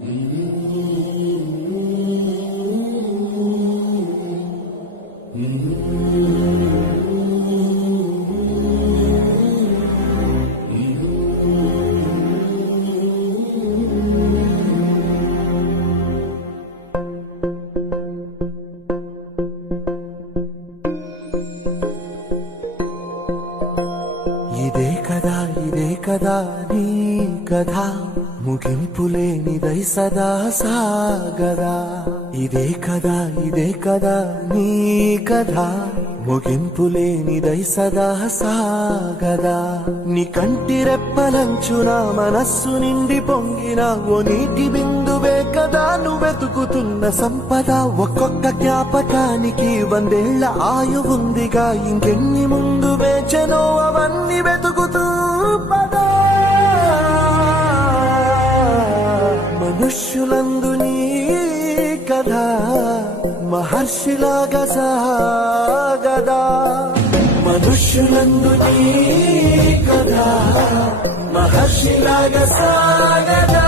ఇదే కదా నీ కథ ముగింపులేనిదై సదా సాగదా. ఇదే కదా నీ కథ ముగింపులేనిదై సదా సాగదా. నీ కంటి రెప్పలంచున మనస్సు నిండి పొంగిన ఓ నీటి బిందువే కదా నువ్వెతుకుతున్న సంపద. ఒక్కొక్క జ్ఞాపకానికి 100 ఏళ్ల ఆయువుందిగా, ఇంకెన్ని ముందు వేచనో అవన్నీ వెతుకుతూ పదా. మనుష్యులందు నీ కథ మహర్షిలాగా సాగదా. మనుష్యులందు నీ కథ మహర్షిలాగా సాగదా.